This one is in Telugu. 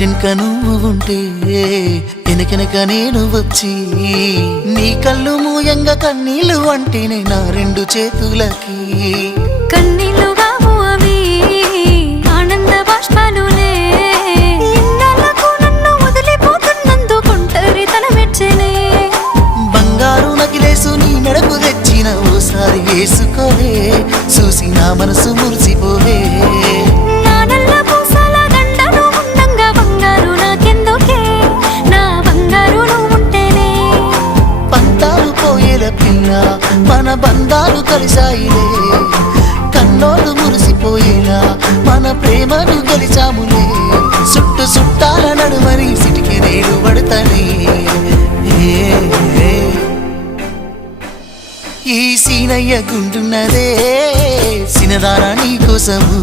ఇంటెనక నువ్వు ఉంటే వెనకెనక నేను వచ్చి నీ కళ్ళు మూయంగా కన్నీళ్ళు అంటేనే నా రెండు చేతులకి కన్నీళ్ళుగావు అవి ఆనంద బాష్పాలులే ఇన్నాళ్ళకు నన్ను వదిలిపోతున్నందుకు ఒంటరితనం మెచ్చనే బంగారు నగిలేసు నీ మెడకు తెచ్చిన ఓసారి వేసుకోవే చూసి నా మనసు మురిసిపోవే నా నల్ల పూసల దండను ఉండంగా బంగారు నాకెందుకే నా బంగారు నువ్వు ఉంటేనే పంతాలు పోయేల పిల్ల మన బంధాలు కలిసాయిలే కన్నోడు మురిసిపోయేలా మన ప్రేమను గెలిచాములే చుట్టు చుట్టాల నడుమని సిటికి నేను పడతానే ఈ సీనయ్య గుంటున్నదే సినదానా నీ కోసము